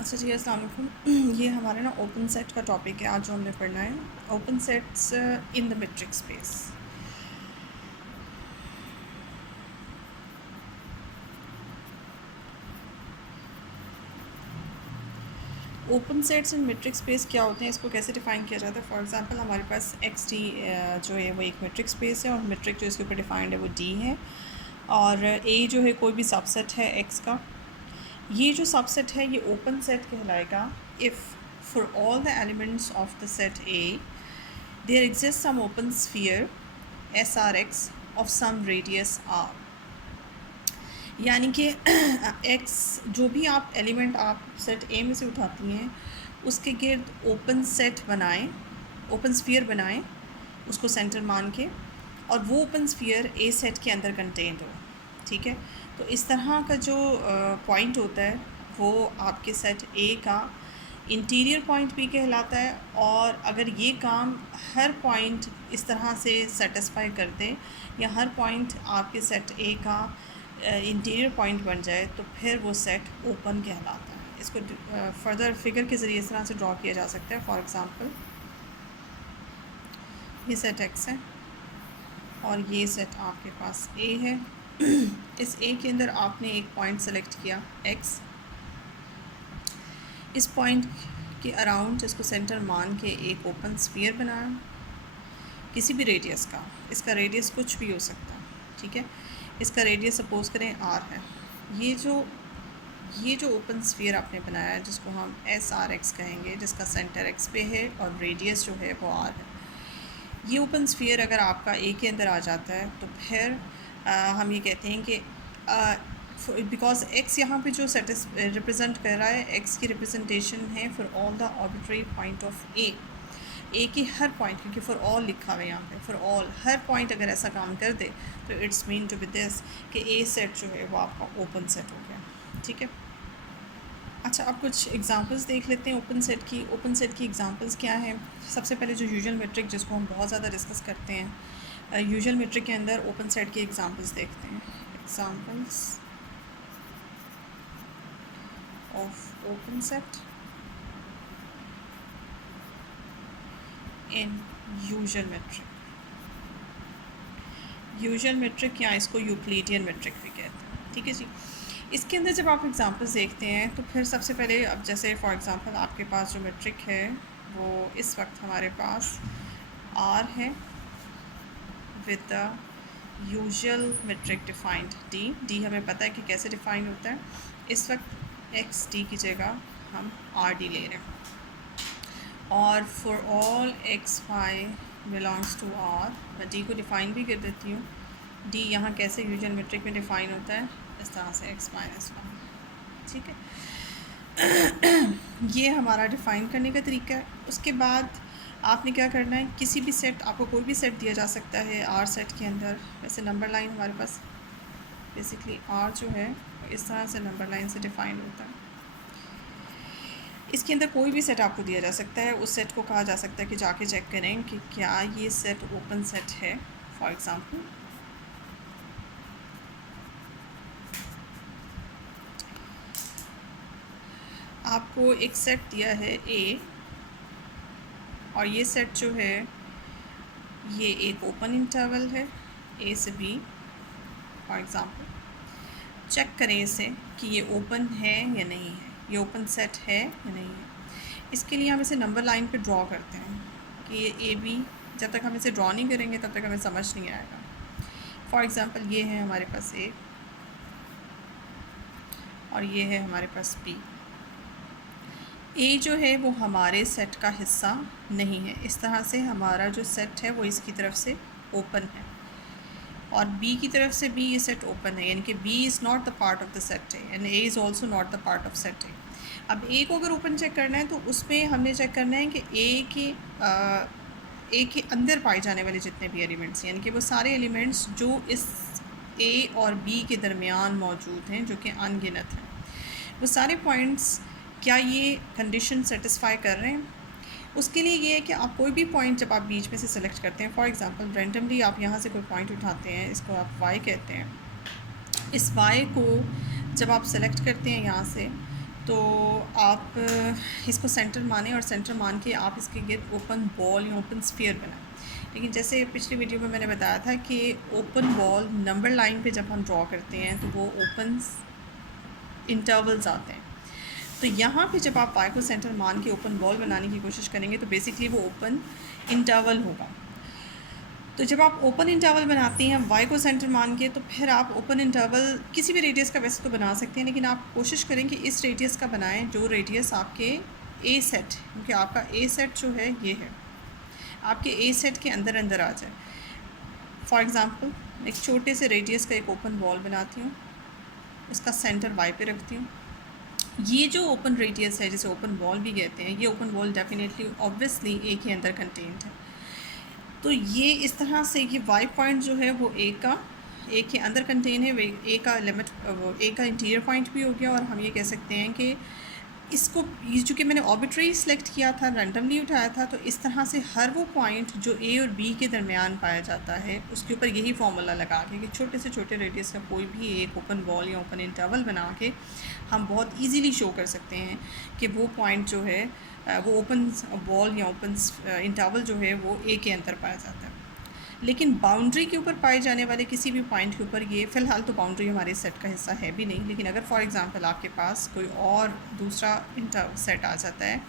अच्छा जी, अस्सलाम वालेकुम। ये हमारा ना ओपन सेट का टॉपिक है आज जो हमने पढ़ना है। Open sets in the metric space. Open sets in metric space क्या होते हैं, इसको कैसे डिफ़ाइन किया जाता है? फॉर एग्जांपल हमारे पास एक्स टी जो है वो एक मेट्रिक स्पेस है और मेट्रिक जो इसके ऊपर डिफ़ाइंड है वो डी है, और ए जो है कोई भी सबसेट है एक्स का। ये जो सबसेट है ये ओपन सेट कहलाएगा if for all the elements of the set A there exists some open sphere SRX of some radius R। यानी कि x जो भी आप एलिमेंट आप सेट A में से उठाती हैं उसके गिर्द ओपन सेट बनाएं, ओपन स्फीयर बनाएं उसको सेंटर मान के, और वो ओपन स्फीयर A सेट के अंदर कंटेंट हो। ठीक है, तो इस तरह का जो पॉइंट होता है वो आपके सेट A का इंटीरियर पॉइंट भी कहलाता है। और अगर ये काम हर पॉइंट इस तरह से सेटिस्फाई कर दे या हर पॉइंट आपके सेट ए का इंटीरियर पॉइंट बन जाए तो फिर वो सेट ओपन कहलाता है। इसको फर्दर फिगर के ज़रिए इस तरह से ड्रॉ किया जा सकता है। फॉर एग्ज़ाम्पल ये सेट एक्स है और ये सेट आपके पास ए है। इस ए के अंदर आपने एक पॉइंट सेलेक्ट किया एक्स, इस पॉइंट के अराउंड इसको सेंटर मान के एक ओपन स्फीयर बनाया किसी भी रेडियस का। इसका रेडियस कुछ भी हो सकता है। ठीक है, इसका रेडियस सपोज़ करें आर है। ये जो ओपन स्फीयर आपने बनाया है जिसको हम एस आर एक्स कहेंगे, जिसका सेंटर एक्स पे है और रेडियस जो है वो आर है, ये ओपन स्फीयर अगर आपका ए के अंदर आ जाता है तो फिर हम ये कहते हैं कि बिकॉज एक्स यहाँ पे जो रिप्रेजेंट कर रहा है, एक्स की रिप्रेजेंटेशन है for all the arbitrary point of a की हर पॉइंट, क्योंकि फॉर ऑल लिखा हुआ है यहाँ पे, फॉर ऑल हर पॉइंट अगर ऐसा काम कर दे तो it's mean to be this कि ए सेट जो है वो आपका ओपन सेट हो गया। ठीक है, अच्छा अब कुछ एग्जांपल्स देख लेते हैं ओपन सेट की। ओपन सेट की एग्जांपल्स क्या हैं? सबसे पहले जो यूजुअल मेट्रिक जिसको हम बहुत ज़्यादा डिस्कस करते हैं, यूजुअल मेट्रिक के अंदर ओपन सेट की एग्जांपल्स देखते हैं। Examples of open set in usual metric. Usual metric या इसको यूक्लिडियन मेट्रिक भी कहते हैं। ठीक है जी, इसके अंदर जब आप एग्जांपल्स देखते हैं तो फिर सबसे पहले अब जैसे फॉर एग्जांपल आपके पास जो मेट्रिक है वो इस वक्त हमारे पास आर है with the usual metric defined D हमें पता है कि कैसे डिफाइन होता है। इस वक्त एक्स डी की जगह हम आर डी ले रहे हैं, और for all X Y belongs to R, मैं डी को डिफ़ाइन भी कर देती हूँ। डी यहाँ कैसे यूजुअल मेट्रिक में डिफ़ाइन होता है, इस तरह से एक्स माइनस वन। ठीक है, ये हमारा डिफ़ाइन करने का तरीका है। उसके बाद आपने क्या करना है, किसी भी सेट, आपको कोई भी सेट दिया जा सकता है आर सेट के अंदर। वैसे नंबर लाइन हमारे पास बेसिकली आर जो है इस तरह से नंबर लाइन से डिफ़ाइन होता है। इसके अंदर कोई भी सेट आपको दिया जा सकता है, उस सेट को कहा जा सकता है कि जाके चेक करें कि क्या ये सेट ओपन सेट है। फॉर एग्ज़ाम्पल आपको एक सेट दिया है ए, और ये सेट जो है ये एक ओपन इंटरवल है ए से बी। फॉर एग्ज़ाम्पल चेक करें इसे कि ये ओपन है या नहीं है, ये ओपन सेट है या नहीं है। इसके लिए हम इसे नंबर लाइन पे ड्रॉ करते हैं कि ये ए बी, जब तक हम इसे ड्रॉ नहीं करेंगे तब तक हमें समझ नहीं आएगा। फॉर एग्ज़ाम्पल ये है हमारे पास ए और ये है हमारे पास बी। ए जो है वो हमारे सेट का हिस्सा नहीं है, इस तरह से हमारा जो सेट है वो इसकी तरफ से ओपन है, और बी की तरफ से भी ये सेट ओपन है, यानी कि B is not the part of the set A and A is also not the part of set A. अब ए को अगर ओपन चेक करना है तो उसमें हमने चेक करना है कि ए के अंदर पाए जाने वाले जितने भी एलिमेंट्स, यानी कि वो सारे एलिमेंट्स जो इस ए और बी के दरमियान मौजूद हैं जो कि अनगिनत हैं, वो सारे पॉइंट्स क्या ये कंडीशन सेटिस्फाई कर रहे हैं। उसके लिए ये है कि आप कोई भी पॉइंट जब आप बीच में से सेलेक्ट करते हैं, फॉर एग्ज़ाम्पल रैंडमली आप यहाँ से कोई पॉइंट उठाते हैं, इसको आप वाई कहते हैं। इस वाई को जब आप सेलेक्ट करते हैं यहाँ से तो आप इसको सेंटर माने और सेंटर मान के आप इसके गिर्द ओपन बॉल या ओपन स्फीयर बनाएं। लेकिन जैसे पिछली वीडियो में मैंने बताया था कि ओपन बॉल नंबर लाइन पे जब हम ड्रॉ करते हैं तो वो ओपन इंटरवल्स आते हैं। तो यहाँ पे जब आप वाई को सेंटर मान के ओपन बॉल बनाने की कोशिश करेंगे तो बेसिकली वो ओपन इंटरवल होगा। तो जब आप ओपन इंटरवल बनाती हैं वाई को सेंटर मान के, तो फिर आप ओपन इंटरवल किसी भी रेडियस का वैसे तो बना सकते हैं, लेकिन आप कोशिश करें कि इस रेडियस का बनाएं जो रेडियस आपके ए सेट, क्योंकि आपका ए सेट जो है ये है, आपके ए सेट के अंदर अंदर आ जाए। फॉर एग्ज़ाम्पल एक छोटे से रेडियस का एक ओपन बॉल बनाती हूँ, उसका सेंटर वाई पे रखती हूँ। ये जो ओपन रेडियस है जिसे ओपन बॉल भी कहते हैं, ये ओपन बॉल डेफिनेटली ऑब्वियसली ए के अंदर कंटेंट है। तो ये इस तरह से ये वाई पॉइंट जो है वो ए के अंदर कंटेन है, ए का लिमिट, ए का इंटीरियर पॉइंट भी हो गया। और हम ये कह सकते हैं कि इसको, ये चूँकि मैंने ऑर्बिट्री सेलेक्ट किया था, रैंडमली उठाया था, तो इस तरह से हर वो पॉइंट जो ए और बी के दरमियान पाया जाता है उसके ऊपर यही फार्मूला लगा के कि छोटे से छोटे रेडियस का कोई भी एक ओपन बॉल या ओपन इंटरवल बना के हम बहुत इजीली शो कर सकते हैं कि वो पॉइंट जो है वो ओपन बॉल या ओपन इंटरवल जो है वो ए के अंदर पाया जाता है। लेकिन बाउंड्री के ऊपर पाए जाने वाले किसी भी पॉइंट के ऊपर, ये फ़िलहाल तो बाउंड्री हमारे सेट का हिस्सा है भी नहीं, लेकिन अगर फॉर एग्ज़ाम्पल आपके पास कोई और दूसरा सेट आ जाता है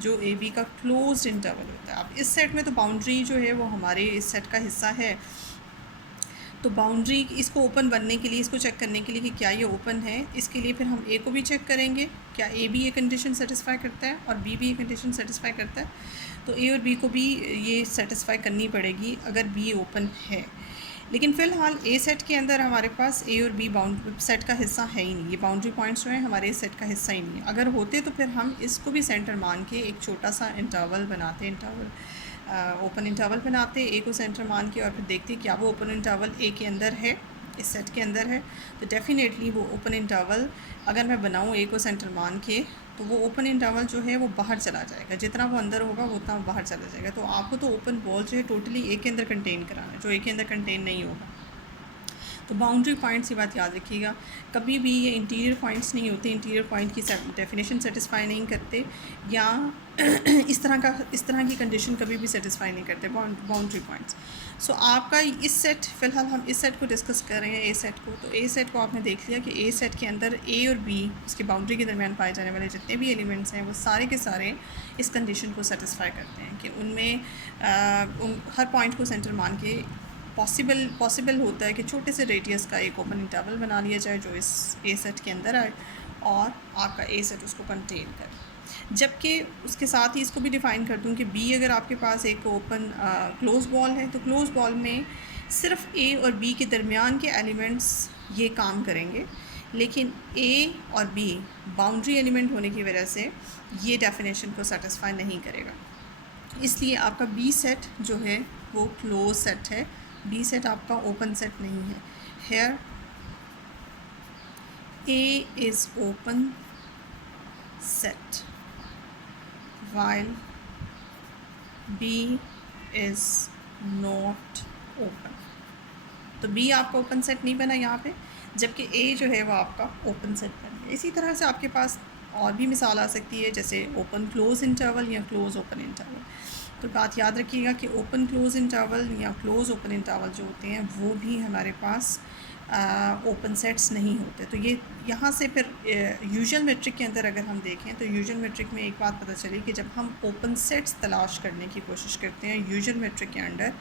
जो ए बी का क्लोज्ड इंटरवल होता है, अब इस सेट में तो बाउंड्री जो है वो हमारे इस सेट का हिस्सा है। तो बाउंड्री इसको ओपन बनने के लिए, इसको चेक करने के लिए कि क्या ये ओपन है, इसके लिए फिर हम ए को भी चेक करेंगे, क्या ए भी ये कंडीशन सेटिस्फाई करता है और बी भी ये कंडीशन सेटिस्फाई करता है। तो ए और बी को भी ये सेटिस्फाई करनी पड़ेगी अगर बी ओपन है। लेकिन फ़िलहाल ए सेट के अंदर हमारे पास ए और बी बाउंड सेट का हिस्सा है ही नहीं, ये बाउंड्री पॉइंट्स जो हैं हमारे सेट का हिस्सा ही नहीं है। अगर होते तो फिर हम इसको भी सेंटर मान के एक छोटा सा इंटरवल बनाते, ओपन इंटरवल बनाते ए को सेंटर मान के, और फिर देखते क्या वो ओपन इंटरवल ए के अंदर है, इस सेट के अंदर है। तो डेफ़िनेटली वो ओपन इंटरवल अगर मैं बनाऊँ ए को सेंटर मान के, तो वो ओपन इंटरवल जो है वो बाहर चला जाएगा, जितना वो अंदर होगा वो उतना बाहर चला जाएगा। तो आपको तो ओपन बॉल जो है टोटली ए के अंदर कंटेन कराना है, जो ए के अंदर कंटेन नहीं होगा। तो बाउंड्री पॉइंट्स की बात याद रखिएगा, कभी भी ये इंटीरियर पॉइंट्स नहीं होते, इंटीरियर पॉइंट की डेफिनेशन सेटिस्फाई नहीं करते, या इस तरह की कंडीशन कभी भी सेटिस्फाई नहीं करते बाउंड्री पॉइंट्स। सो आपका इस सेट, फ़िलहाल हम इस सेट को डिस्कस कर रहे हैं, ए सेट को। तो ए सेट को आपने देख लिया कि ए सेट के अंदर ए और बी, इसकी बाउंड्री के दरमियान पाए जाने वाले जितने भी एलिमेंट्स हैं वो सारे के सारे इस कंडीशन को सेटिस्फाई करते हैं कि उनमें हर पॉइंट को सेंटर मान के पॉसिबल होता है कि छोटे से रेडियस का एक ओपन इंटरवल बना लिया जाए जो इस ए सेट के अंदर आए और आपका ए सेट उसको कंटेन करे। जबकि उसके साथ ही इसको भी डिफ़ाइन कर दूं कि बी अगर आपके पास एक ओपन क्लोज बॉल है, तो क्लोज बॉल में सिर्फ ए और बी के दरमियान के एलिमेंट्स ये काम करेंगे, लेकिन ए और बी बाउंड्री एलिमेंट होने की वजह से ये डेफिनेशन को सेटिस्फाई नहीं करेगा। इसलिए आपका बी सेट जो है वो क्लोज सेट है, बी सेट आपका ओपन सेट नहीं है। Here A is open set while B is not open। तो B आपका ओपन सेट नहीं बना यहाँ पे, जबकि A जो है वो आपका ओपन सेट बन गया। इसी तरह से आपके पास और भी मिसाल आ सकती है, जैसे ओपन क्लोज इंटरवल या क्लोज ओपन इंटरवल। तो बात याद रखिएगा कि ओपन क्लोज इंटरवल या क्लोज ओपन इंटरवल जो होते हैं वो भी हमारे पास ओपन सेट्स नहीं होते। तो ये यहाँ से फिर यूजुअल मेट्रिक के अंदर अगर हम देखें तो यूजुअल मेट्रिक में एक बात पता चली कि जब हम ओपन सेट्स तलाश करने की कोशिश करते हैं यूजुअल मेट्रिक के अंडर,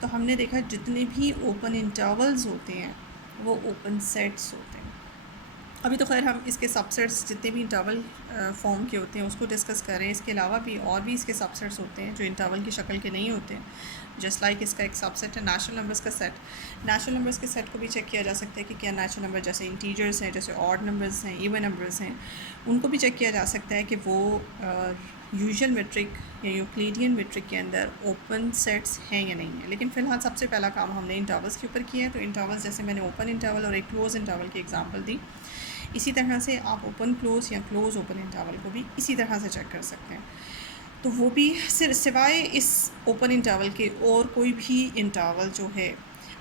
तो हमने देखा जितने भी ओपन इंटरवल्स होते हैं वो ओपन सेट्स होते हैं। अभी तो खैर हम इसके सबसेट्स जितने भी इंटरवल फॉर्म के होते हैं उसको डिस्कस कर रहे हैं। इसके अलावा भी और भी इसके सबसेट्स होते हैं जो इंटरवल की शक्ल के नहीं होते हैं। जस्ट लाइक इसका एक सबसेट है नेचुरल नंबर्स का सेट। नेचुरल नंबर्स के सेट को भी चेक किया जा सकता है कि क्या नेचुरल नंबर जैसे इंटीजर्स हैं, जैसे ऑड नंबर्स हैं, इवन नंबर्स हैं, उनको भी चेक किया जा सकता है कि वो यूजुअल मेट्रिक या यूक्लिडियन मेट्रिक के अंदर ओपन सेट्स हैं या नहीं है। लेकिन फ़िलहाल सबसे पहला काम हमने इंटरवल्स के ऊपर किया है। तो इंटरवल्स जैसे मैंने ओपन इंटरवल और एक क्लोज इंटरवल की एग्जांपल दी, इसी तरह से आप ओपन क्लोज या क्लोज ओपन इंटरवल को भी इसी तरह से चेक कर सकते हैं। तो वो भी सिवाय इस ओपन इंटरवल के और कोई भी इंटरवल जो है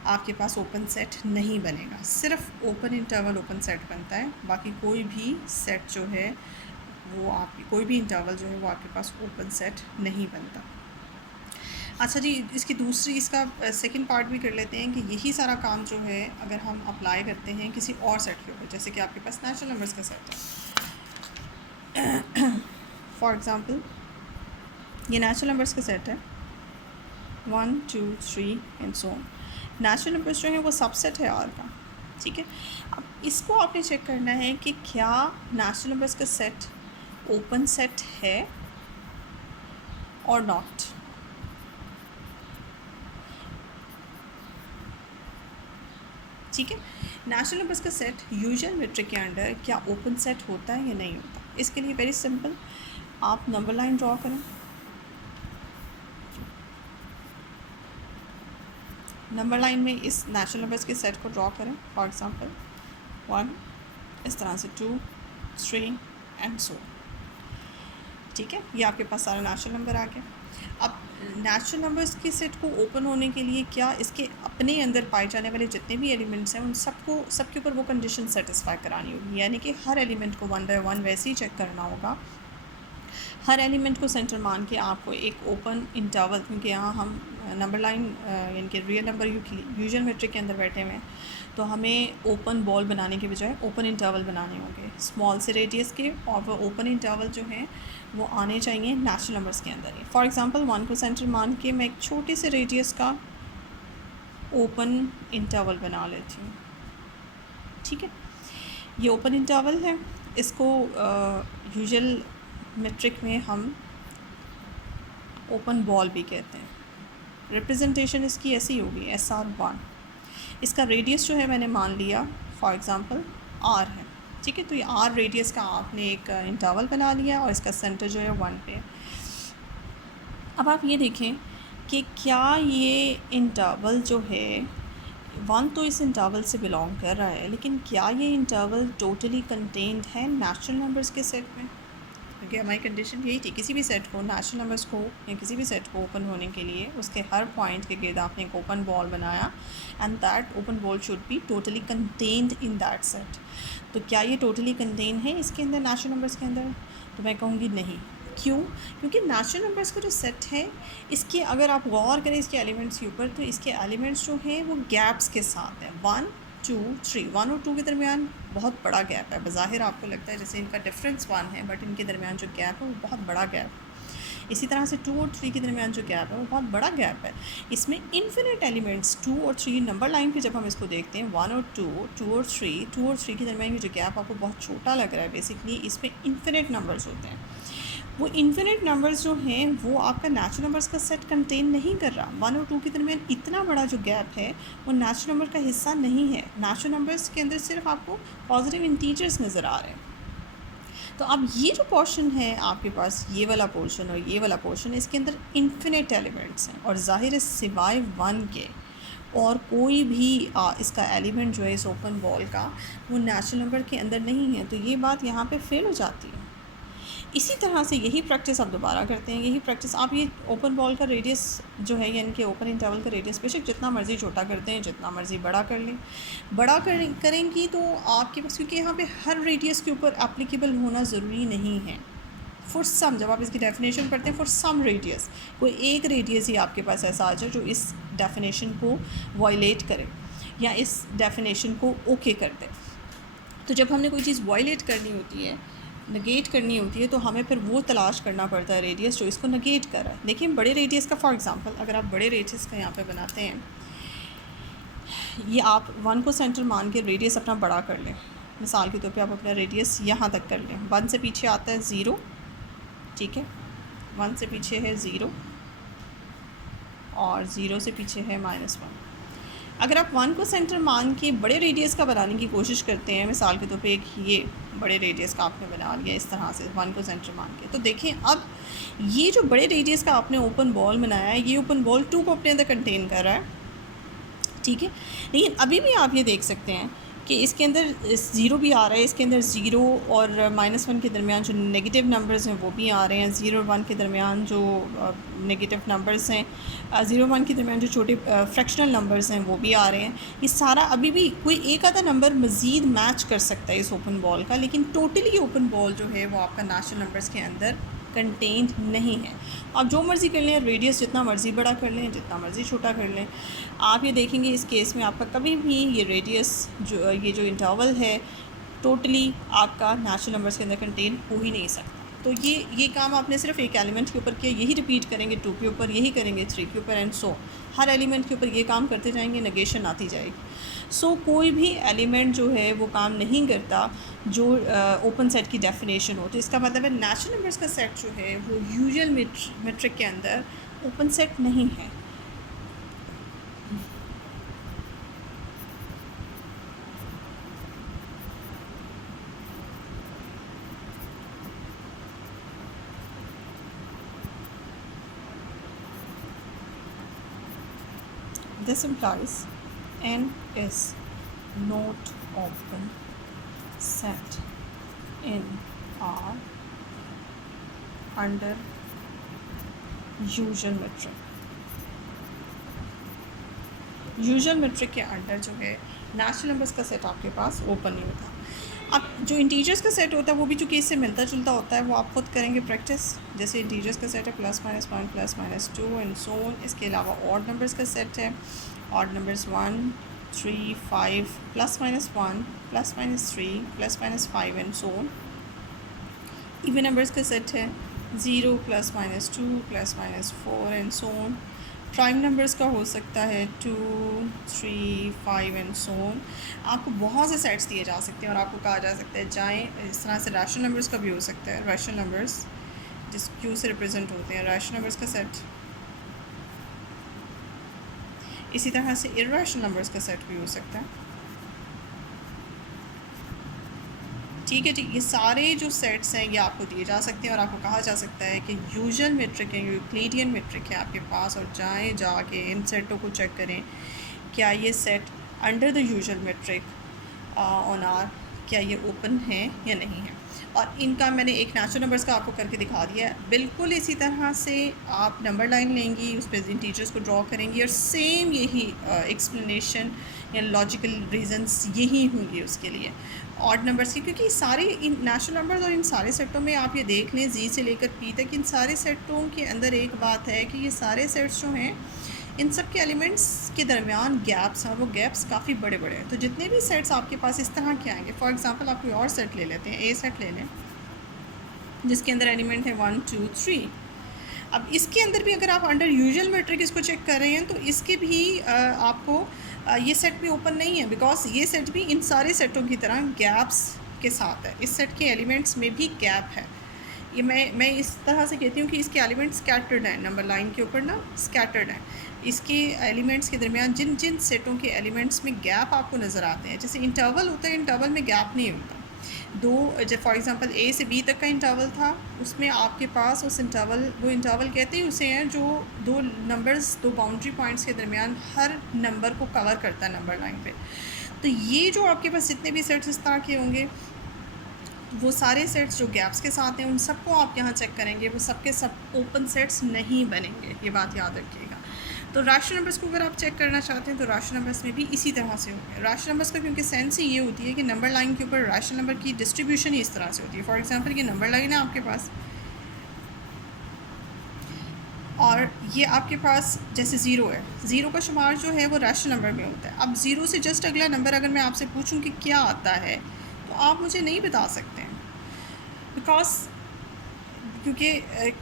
आपके पास ओपन सेट नहीं बनेगा। सिर्फ ओपन इंटरवल ओपन सेट बनता है, बाकी कोई भी सेट जो है वो आपकी कोई भी इंटरवल जो है वो आपके पास ओपन सेट नहीं बनता। अच्छा जी, इसकी दूसरी इसका सेकंड पार्ट भी कर लेते हैं कि यही सारा काम जो है अगर हम अप्लाई करते हैं किसी और सेट के ऊपर, जैसे कि आपके पास नेचुरल नंबर्स का सेट है। फॉर एग्ज़ाम्पल ये नेचुरल नंबर्स का सेट है 1 2 3 and so on. Natural numbers जो है वो सबसेट है आर का, ठीक है। अब इसको आपने चेक करना है कि क्या नेचुरल नंबर्स का सेट ओपन सेट है और नॉट। ठीक है, नेचुरल नंबर्स का सेट यूजुअल मेट्रिक के अंडर क्या ओपन सेट होता है या नहीं होता। इसके लिए वेरी सिंपल, आप नंबर लाइन ड्रॉ करें। नंबर लाइन में इस नेचुरल नंबर्स के सेट को ड्रॉ करें। फॉर एग्जांपल 1, इस तरह से 2 3 एंड सो। ठीक है, ये आपके पास सारा नेचुरल नंबर आ गया। अब नेचुरल नंबर्स के सेट को ओपन होने के लिए क्या इसके अपने अंदर पाए जाने वाले जितने भी एलिमेंट्स हैं उन सबके ऊपर वो कंडीशन सेटिस्फाई करानी होगी, यानी कि हर एलिमेंट को 1 बाय 1 वैसे ही चेक करना होगा। हर एलिमेंट को सेंटर मान के आपको एक ओपन इंटरवल, क्योंकि यहाँ हम नंबर लाइन यानी कि रियल नंबर यूजुअल मेट्रिक के अंदर बैठे हुए हैं, तो हमें ओपन बॉल बनाने के बजाय ओपन इंटरवल बनाने होंगे स्मॉल से रेडियस के, और वो ओपन इंटरवल जो हैं वो आने चाहिए नेचुरल नंबर्स के अंदर ही। फॉर एग्जांपल 1 को सेंटर मान के मैं एक छोटे से रेडियस का ओपन इंटरवल बना लेती हूँ। ठीक है, ये ओपन इंटरवल है, इसको यूजुअल मेट्रिक में हम ओपन बॉल भी कहते हैं। रिप्रेजेंटेशन इसकी ऐसी होगी SR1। इसका रेडियस जो है मैंने मान लिया फॉर एग्ज़ाम्पल R है। ठीक है, तो ये R रेडियस का आपने एक इंटरवल बना लिया और इसका सेंटर जो है 1 पे है। अब आप ये देखें कि क्या ये इंटरवल जो है 1 तो इस इंटरवल से बिलोंग कर रहा है, लेकिन क्या ये इंटरवल टोटली कंटेन्ड है नेचुरल नंबर्स के सेट में। क्योंकि हमारी कंडीशन यही थी, किसी भी सेट को नेचुरल नंबर्स को या किसी भी सेट को ओपन होने के लिए उसके हर पॉइंट के गिर्द आपने एक ओपन बॉल बनाया and that open ball should be totally contained in that set. तो क्या ये टोटली कंटेन है इसके अंदर नेचुरल नंबर्स के अंदर, तो मैं कहूँगी नहीं। क्यों? क्योंकि नेचुरल नंबर्स का जो सेट है इसके अगर आप गौर करें इसके एलिमेंट्स के ऊपर, तो इसके एलिमेंट्स जो हैं वो गैप्स के साथ हैं। 1 2 3, 1 और 2 के दरमियान बहुत बड़ा गैप है। बज़ाहिर आपको लगता है जैसे इनका डिफरेंस 1 है, बट इनके दरमियान जो गैप है वो बहुत बड़ा गैप है। इसी तरह से 2 और 3 के दरमियान जो गैप है वो बहुत बड़ा गैप है। इसमें इन्फिनिट एलिमेंट्स 2 और 3 नंबर लाइन पे जब हम इसको देखते हैं 1 और 2, 2 और 3 के दरमियान जो गैप आपको बहुत छोटा लग रहा है, बेसिकली इसमें इन्फिनिट नंबर्स होते हैं। वो इन्फिनिट नंबर्स जो हैं वो आपका नेचुरल नंबर्स का सेट कंटेन नहीं कर रहा। 1 और 2 के दरमियान इतना बड़ा जो गैप है वो नेचुरल नंबर का हिस्सा नहीं है। नेचुरल नंबर्स के अंदर सिर्फ आपको पॉजिटिव इंटीजर्स नज़र आ रहे हैं। तो अब ये जो पोर्शन है आपके पास, ये वाला पोर्शन और ये वाला पोर्शन, इसके अंदर इन्फिनिट एलिमेंट्स हैं और ज़ाहिर है सिवाय 1 के और कोई भी इसका एलिमेंट जो है इस ओपन बॉल का वो नेचुरल नंबर के अंदर नहीं है। तो ये बात यहाँ पे फेल हो जाती है। इसी तरह से यही प्रैक्टिस आप दोबारा करते हैं। यही प्रैक्टिस आप ये ओपन बॉल का रेडियस जो है यानी कि ओपन इंटरवल का रेडियस बेशक जितना मर्ज़ी छोटा करते हैं, जितना मर्ज़ी बड़ा कर लें, करेंगी तो आपके पास, क्योंकि यहाँ पे हर रेडियस के ऊपर एप्लीकेबल होना ज़रूरी नहीं है। फॉर सम, जब आप इसकी डेफिनेशन पढ़ते हैं, फॉर सम रेडियस, कोई एक रेडियस ही आपके पास ऐसा आ जाए जो इस डेफिनेशन को वायलेट करे या इस डेफिनेशन को ओके कर दे। तो जब हमने कोई चीज़ वायलेट करनी होती है, नेगेट करनी होती है, तो हमें फिर वो तलाश करना पड़ता है रेडियस जो इसको नेगेट कर रहा है। देखिए बड़े रेडियस का फॉर एग्जांपल अगर आप बड़े रेडियस का यहाँ पे बनाते हैं, ये आप 1 को सेंटर मान के रेडियस अपना बड़ा कर लें। मिसाल के तौर पे आप अपना रेडियस यहाँ तक कर लें। 1 से पीछे आता है 0, ठीक है, 1 से पीछे है 0 और 0 से पीछे है -1। अगर आप 1 को सेंटर मान के बड़े रेडियस का बनाने की कोशिश करते हैं, मिसाल के तौर पे एक ये बड़े रेडियस का आपने बना लिया इस तरह से 1 को सेंटर मान के, तो देखें अब ये जो बड़े रेडियस का आपने ओपन बॉल बनाया है, ये ओपन बॉल 2 को अपने अंदर कंटेन कर रहा है। ठीक है, लेकिन अभी भी आप ये देख सकते हैं कि इसके अंदर ज़ीरो भी आ रहा है, इसके अंदर ज़ीरो और -1 के दरमियान जो नेगेटिव नंबर्स हैं वो भी आ रहे हैं, 0 और 1 के दरमियान जो नेगेटिव नंबर्स हैं, 0 और 1 के दरमियान जो छोटे फ्रैक्शनल नंबर्स हैं वो भी आ रहे हैं। ये सारा अभी भी कोई एक आधा नंबर मज़ीद मैच कर सकता है इस ओपन बॉल का, लेकिन टोटली ओपन बॉल जो है वो आपका नेचुरल नंबर्स के अंदर कंटेंट नहीं है। आप जो मर्ज़ी कर लें, रेडियस जितना मर्ज़ी बड़ा कर लें, जितना मर्ज़ी छोटा कर लें, आप ये देखेंगे इस केस में आपका कभी भी ये रेडियस जो इंटरवल है टोटली आपका नेचुरल नंबर्स के अंदर कंटेन हो ही नहीं सकता। तो ये काम आपने सिर्फ एक एलिमेंट के ऊपर किया, यही रिपीट करेंगे 2 के ऊपर, यही करेंगे 3 के ऊपर एंड सो हर एलिमेंट के ऊपर ये काम करते जाएंगे, नेगेशन आती जाएगी। सो कोई भी एलिमेंट जो है वो काम नहीं करता जो ओपन सेट की डेफिनेशन हो। तो इसका मतलब है नेचुरल नंबर्स का सेट जो है वो यूजुअल मेट्रिक के अंदर ओपन सेट नहीं है। This implies n is not open set in R under usual metric। Usual metric के अंडर जो है नेचुरल नंबर्स का सेट आपके पास ओपन नहीं होता। अब जो इंटीजर्स का सेट होता है वो भी चूँकि इससे मिलता जुलता होता है, वो आप खुद करेंगे प्रैक्टिस। जैसे इंटीजर्स का सेट है +-1 +-2 एंड सो ऑन। इसके अलावा ऑड नंबर्स का सेट है, odd numbers 1 3 5 +-1 +-3 +-5 and so on. Even numbers का सेट है 0 +-2 +-4 and so on. Prime numbers का हो सकता है 2 3 5 एंड सो ऑन। आपको बहुत से सेट्स दिए जा सकते हैं और आपको कहा जा सकता है जाएं। इस तरह से रैशनल नंबर्स का भी हो सकता है, रैशनल नंबर्स जिस क्यू से रिप्रेजेंट होते हैं, रैशनल नंबर्स का सेट। इसी तरह से इर्रेशनल नंबर्स का सेट भी हो सकता है। ठीक है जी, ये सारे जो सेट्स हैं ये आपको दिए जा सकते हैं और आपको कहा जा सकता है कि यूजुअल मेट्रिक है, यूक्लिडियन मेट्रिक है आपके पास, और जाएं जाके इन सेटों को चेक करें क्या ये set under the usual metric on R, क्या ये ओपन है या नहीं है। और इनका मैंने एक नेचुरल नंबर्स का आपको करके दिखा दिया है। बिल्कुल इसी तरह से आप नंबर लाइन लेंगी, उस पर इंटीजर्स को ड्रॉ करेंगी और सेम यही एक्सप्लेनेशन या लॉजिकल रीजंस यही होंगी उसके लिए ऑड नंबर्स की, क्योंकि सारे इन नेचुरल नंबर्स और इन सारे सेटों में आप ये देख लें जी से लेकर पी तक, इन सारे सेटों के अंदर एक बात है कि ये सारे सेट्स जो हैं इन सब के एलिमेंट्स के दरमियान गैप्स हैं, वो गैप्स काफ़ी बड़े बड़े हैं। तो जितने भी सेट्स आपके पास इस तरह के आएंगे, फॉर एग्जांपल आप कोई और सेट ले लेते हैं, ए सेट ले लें जिसके अंदर एलिमेंट है 1 2 3। अब इसके अंदर भी अगर आप अंडर यूजुअल मेट्रिक इसको चेक कर रहे हैं तो इसके भी आपको ये सेट भी ओपन नहीं है, बिकॉज ये सेट भी इन सारे सेटों की तरह गैप्स के साथ है। इस सेट के एलिमेंट्स में भी गैप है। ये मैं इस तरह से कहती हूँ कि इसके एलिमेंट्स स्कैटर्ड हैं, नंबर लाइन के ऊपर ना स्कैटर्ड हैं। इसके एलिमेंट्स के दरमियान जिन जिन सेटों के एलिमेंट्स में गैप आपको नज़र आते हैं, जैसे इंटरवल होता है, इंटरवल में गैप नहीं होता। जब फॉर एग्जांपल ए से बी तक का इंटरवल था, उसमें आपके पास उस इंटरवल, वो इंटरवल कहते ही उसे हैं जो दो नंबर्स, दो बाउंड्री पॉइंट्स के दरमियान हर नंबर को कवर करता है नंबर लाइन पे। तो ये जो आपके पास जितने भी सेट्स इस तरह के होंगे, वो सारे सेट्स जो गैप्स के साथ हैं उन सबको आप यहाँ चेक करेंगे, वो सब के सब ओपन सेट्स नहीं बनेंगे, ये बात याद रखिएगा। तो रैशनल नंबर्स को अगर आप चेक करना चाहते हैं तो रैशनल नंबर्स में भी इसी तरह से होंगे। रैशनल नंबर्स का क्योंकि सेंस ही ये होती है कि नंबर लाइन के ऊपर रैशनल नंबर की डिस्ट्रीब्यूशन ही इस तरह से होती है। फॉर एग्जांपल ये नंबर लाइन है आपके पास और ये आपके पास जैसे ज़ीरो है, ज़ीरो का शुमार जो है वो रैशनल नंबर में होता है। अब ज़ीरो से जस्ट अगला नंबर अगर मैं आपसे पूछूं कि क्या आता है तो आप मुझे नहीं बता सकते हैं, बिकॉज क्योंकि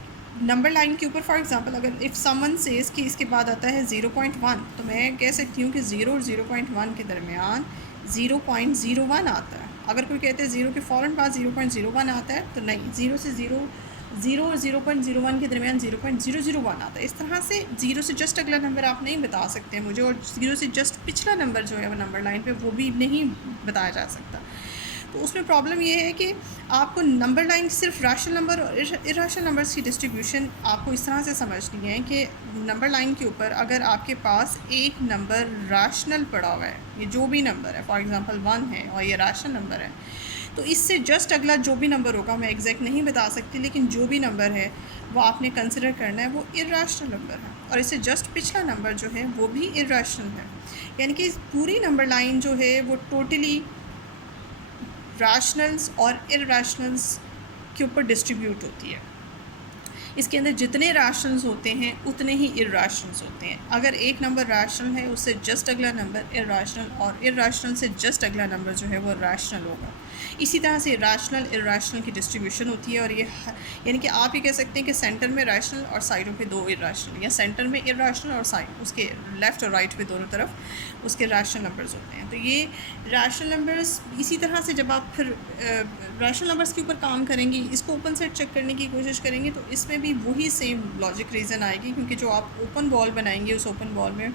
नंबर लाइन के ऊपर फॉर एग्जांपल अगर इफ़ समवन सेज कि इसके बाद आता है 0.1, तो मैं कह सकती हूँ कि 0 और 0.1 के दरमियान 0.01 आता है। अगर कोई कहते हैं 0 के फ़ौरन बाद 0.01 आता है तो नहीं, 0 से 0 और 0.01 के दरमियान 0.001 आता है। इस तरह से 0 से जस्ट अगला नंबर आप नहीं बता सकते मुझे, और 0 से जस्ट पिछला नंबर जो है वो नंबर लाइन पे वो भी नहीं बताया जा सकता। तो उसमें प्रॉब्लम ये है कि आपको नंबर लाइन सिर्फ रैशनल नंबर और इर्रेशनल नंबर्स की डिस्ट्रीब्यूशन आपको इस तरह से समझनी है कि नंबर लाइन के ऊपर अगर आपके पास एक नंबर रैशनल पड़ा हुआ है, ये जो भी नंबर है, फॉर एग्ज़ाम्पल 1 है और ये रैशनल नंबर है, तो इससे जस्ट अगला जो भी नंबर होगा, मैं एग्जैक्ट नहीं बता सकती, लेकिन जो भी नंबर है वो आपने कंसिडर करना है वो इर्रेशनल नंबर है, और इससे जस्ट पिछला नंबर जो है वो भी इर्रेशनल है। यानी कि पूरी नंबर लाइन जो है वो टोटली रैशनल्स और इर्रेशनल्स के ऊपर डिस्ट्रीब्यूट होती है। इसके अंदर जितने रैशनल्स होते हैं उतने ही इर्रेशनल्स होते हैं। अगर एक नंबर रैशनल है उससे जस्ट अगला नंबर इर्रेशनल, और इर्रेशनल से जस्ट अगला नंबर जो है वो रैशनल होगा। इसी तरह से रैशनल इर्रेशनल की डिस्ट्रीब्यूशन होती है, और ये यानी कि आप ये कह सकते हैं कि सेंटर में रैशनल और साइडों पे दो इर्रेशनल, या सेंटर में इर्रेशनल और साइड उसके लेफ़्ट और राइट पे दोनों तरफ उसके रैशनल नंबर्स होते हैं। तो ये रैशनल नंबर्स इसी तरह से जब आप फिर रैशनल नंबर्स के ऊपर काम करेंगी, इसको ओपन सेट चेक करने की कोशिश करेंगे, तो इसमें भी वही सेम लॉजिक रीज़न आएगी, क्योंकि जो आप ओपन बॉल बनाएंगे उस ओपन बॉल में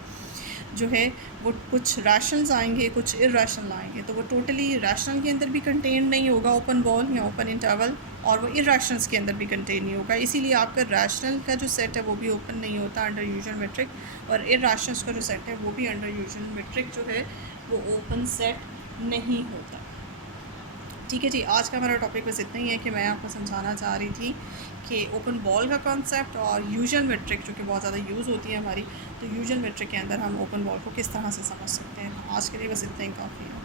जो है वो कुछ रैशनल्स आएंगे, कुछ इर्रेशनल आएंगे, तो वो टोटली रैशनल के अंदर भी कंटेन नहीं होगा ओपन बॉल या ओपन इंटरवल, और वो इर्रेशनल्स के अंदर भी कंटेन नहीं होगा। इसीलिए आपका रैशनल का जो सेट है वो भी ओपन नहीं होता अंडर यूजुअल मेट्रिक, और इर्रेशनल्स का जो सेट है वो भी अंडर यूजुअल मेट्रिक जो है वो ओपन सेट नहीं होता। ठीक है जी, आज का हमारा टॉपिक बस इतना ही है कि मैं आपको समझाना चाह रही थी कि ओपन बॉल का कॉन्सेप्ट और यूजुअल मेट्रिक जो कि बहुत ज़्यादा यूज़ होती है हमारी, तो यूजुअल मेट्रिक के अंदर हम ओपन बॉल को किस तरह से समझ सकते हैं। आज के लिए बस इतना ही काफ़ी है।